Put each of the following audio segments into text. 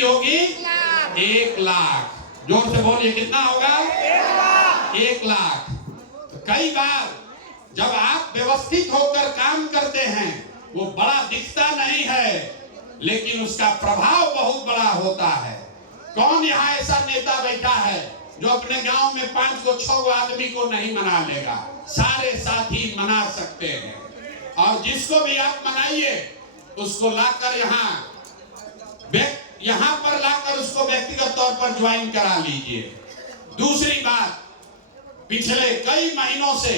कितनी होगी? 1 लाख। जोर से बोलिए, कितना होगा? 1 लाख। तो कई बार जब आप व्यवस्थित होकर काम करते हैं, वो बड़ा दिखता नहीं है, लेकिन उसका प्रभाव बहुत बड़ा होता है। कौन यहाँ ऐसा नेता बैठा है जो अपने गांव में 5 को 6 को आदमी को नहीं मना लेगा? सारे साथी मना सकते हैं, और जिसको भी आप मनाइए उसको लाकर यहाँ पर लाकर उसको व्यक्तिगत तौर पर ज्वाइन करा लीजिए। दूसरी बात, पिछले कई महीनों से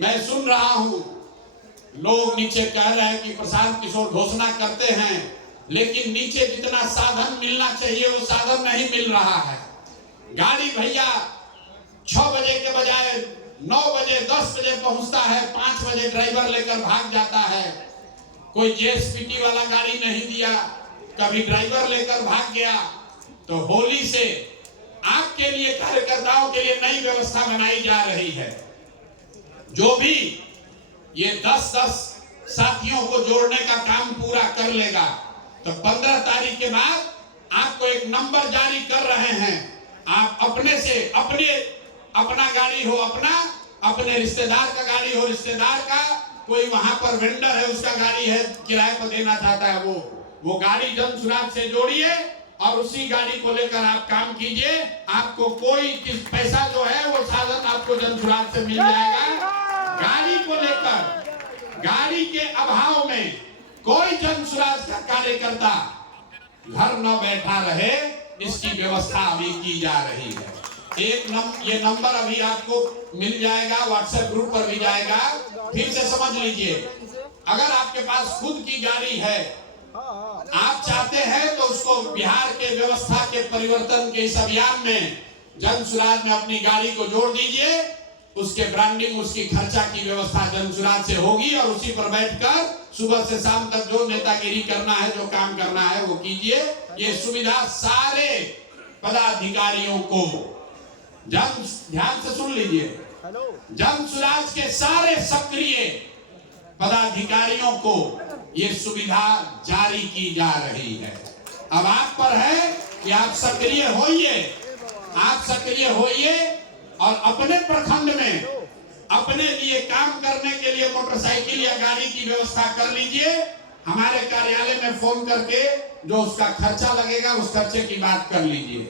मैं सुन रहा हूं, लोग नीचे कह रहे हैं कि प्रशांत किशोर घोषणा करते हैं, लेकिन नीचे जितना साधन मिलना चाहिए वो साधन नहीं मिल रहा है। गाड़ी भैया 6 बजे के बजाय 9 बजे 10 बजे पहुंचता है, 5 बजे ड्राइवर लेकर भाग जाता है। कोई जेएसपीटी वाला गाड़ी नहीं दिया, कभी ड्राइवर लेकर भाग गया। तो होली से आपके लिए, कार्यकर्ताओं के लिए नई व्यवस्था बनाई जा रही है। जो भी ये 10-10 साथियों को जोड़ने का काम पूरा कर लेगा, तो 15 तारीख के बाद आपको एक नंबर जारी कर रहे हैं। आप अपने से अपना गाड़ी हो अपने रिश्तेदार का गाड़ी हो रिश्तेदार का, कोई वहां पर वेंडर है उसका गाड़ी है किराए पर देना चाहता है, वो गाड़ी जन सुराज से जोड़िए और उसी गाड़ी को लेकर आप काम कीजिए। आपको कोई पैसा जो है वो साधन आपको जन सुराज से मिल जाएगा। गाड़ी को लेकर, गाड़ी के अभाव में कोई जन सुराज का कार्यकर्ता घर न बैठा रहे, इसकी व्यवस्था अभी की जा रही है। ये नंबर अभी आपको मिल जाएगा, व्हाट्सएप ग्रुप पर भी जाएगा। फिर से समझ लीजिए, अगर आपके पास खुद की गाड़ी है, आप चाहते हैं तो उसको बिहार के व्यवस्था के परिवर्तन के इस अभियान में जन सुराज में अपनी गाड़ी को जोड़ दीजिए। उसके ब्रांडिंग, उसकी खर्चा की व्यवस्था जन सुराज से होगी, और उसी पर बैठकर सुबह से शाम तक जो नेतागिरी करना है, जो काम करना है वो कीजिए। ये सुविधा सारे पदाधिकारियों को, ध्यान से सुन लीजिए, जन सुराज के सारे सक्रिय पदाधिकारियों को ये सुविधा जारी की जा रही है। अब आप पर है कि आप सक्रिय होइए और अपने प्रखंड में अपने लिए काम करने के लिए मोटरसाइकिल या गाड़ी की व्यवस्था कर लीजिए। हमारे कार्यालय में फोन करके जो उसका खर्चा लगेगा उस खर्चे की बात कर लीजिए।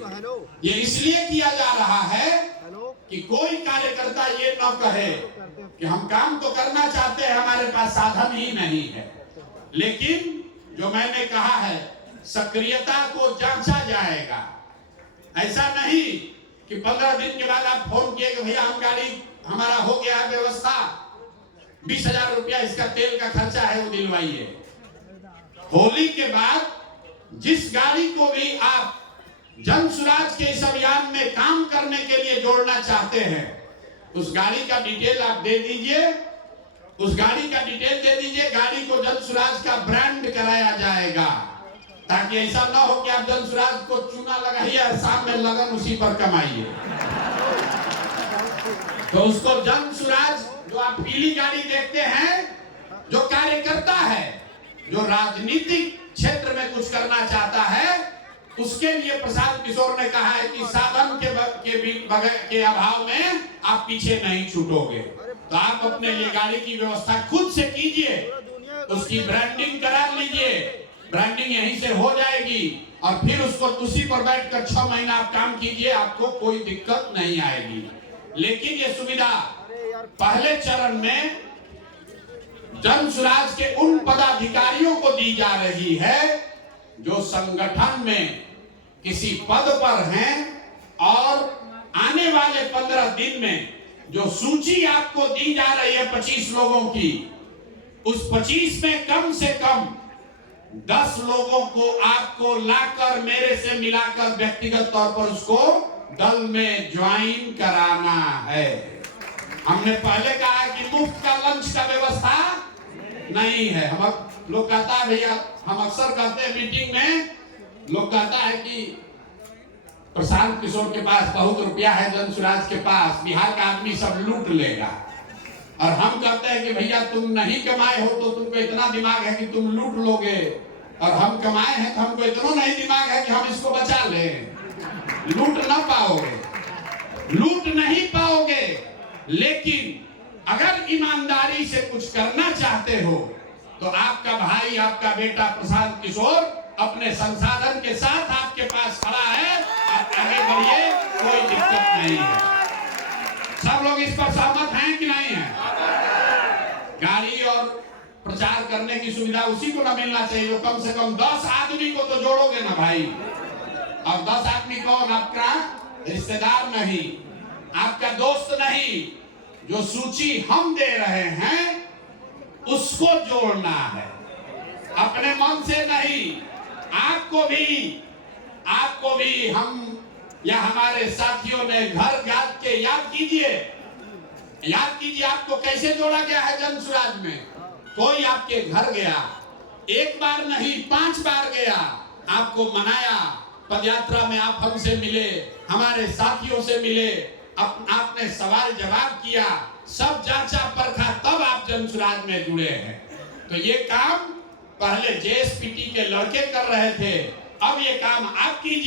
ये इसलिए किया जा रहा है कि कोई कार्यकर्ता ये न कहे कि हम काम तो करना चाहते हैं, हमारे पास साधन ही नहीं है। लेकिन जो मैंने कहा है, सक्रियता को जांचा जाएगा। ऐसा नहीं कि 15 दिन के बाद आप फोन किए कि भैया हम गाड़ी, हमारा हो गया है व्यवस्था, 20,000 रुपया इसका तेल का खर्चा है वो दिलवाइए। होली के बाद जिस गाड़ी को भी आप जन सुराज के इस अभियान में काम करने के लिए जोड़ना चाहते हैं, उस गाड़ी का डिटेल आप दे दीजिए, गाड़ी को जन सुराज का ब्रांड कराया जाएगा, ताकि ऐसा ना हो कि आप जन सुराज को चूना लगाइए और शाम में लगन उसी पर कमाइए। तो उसको जन सुराज, जो आप पीली गाड़ी देखते हैं, जो कार्यकर्ता है, जो राजनीतिक क्षेत्र में कुछ करना चाहता है, उसके लिए प्रशांत किशोर ने कहा है कि साधन के अभाव में आप पीछे नहीं छूटोगे। तो आप अपने लिए गाड़ी की व्यवस्था खुद से कीजिए, उसकी ब्रांडिंग करा लीजिए, ब्रांडिंग यहीं से हो जाएगी, और फिर उसको उसी पर बैठकर 6 महीना आप काम कीजिए, आपको कोई दिक्कत नहीं आएगी। लेकिन ये सुविधा पहले चरण में जन सुराज के उन पदाधिकारियों को दी जा रही है जो संगठन में किसी पद पर हैं, और आने वाले 15 दिन में जो सूची आपको दी जा रही है 25 लोगों की, उस 25 में कम से कम 10 लोगों को आपको लाकर मेरे से मिलाकर व्यक्तिगत तौर पर उसको दल में ज्वाइन कराना है। हमने पहले कहा कि मुफ्त का लंच का व्यवस्था नहीं है। हम लोग कहता है भैया, हम अक्सर कहते हैं मीटिंग में, लोग कहता है कि प्रशांत किशोर के पास बहुत रुपया है, जन सुराज के पास बिहार का आदमी सब लूट लेगा। और हम कहते हैं कि भैया तुम नहीं कमाए हो तो तुमको इतना दिमाग है कि तुम लूट लोगे। और हम कमाए हैं तो हमको इतना नहीं दिमाग है कि हम इसको बचा लें। लूट ना पाओगे, लूट नहीं पाओगे, लेकिन अगर ईमानदारी से कुछ करना चाहते हो तो आपका भाई, आपका बेटा प्रशांत किशोर अपने संसाधन के साथ आपके पास खड़ा है। आप आगे बढ़िए, कोई दिक्कत नहीं है। सब लोग इस पर सहमत हैं कि नहीं है? गाड़ी और प्रचार करने की सुविधा उसी को ना मिलना चाहिए जो कम से कम 10 आदमी को तो जोड़ोगे ना भाई। और 10 आदमी कौन? आपका रिश्तेदार नहीं, आपका दोस्त नहीं, जो सूची हम दे रहे हैं उसको जोड़ना है, अपने मन से नहीं। आपको भी हम या हमारे साथियों ने घर जात के याद कीजिए आपको कैसे जोड़ा गया है जन स्वराज में। कोई आपके घर गया, एक बार नहीं 5 बार गया, आपको मनाया, पदयात्रा में आप हमसे मिले, हमारे साथियों से मिले, आपने सवाल जवाब किया, सब जांचा परखा, तब आप जन स्वराज में जुड़े हैं। तो ये काम पहले जेएसपीटी के लड़के कर रहे थे, अब ये काम आप कीजिए।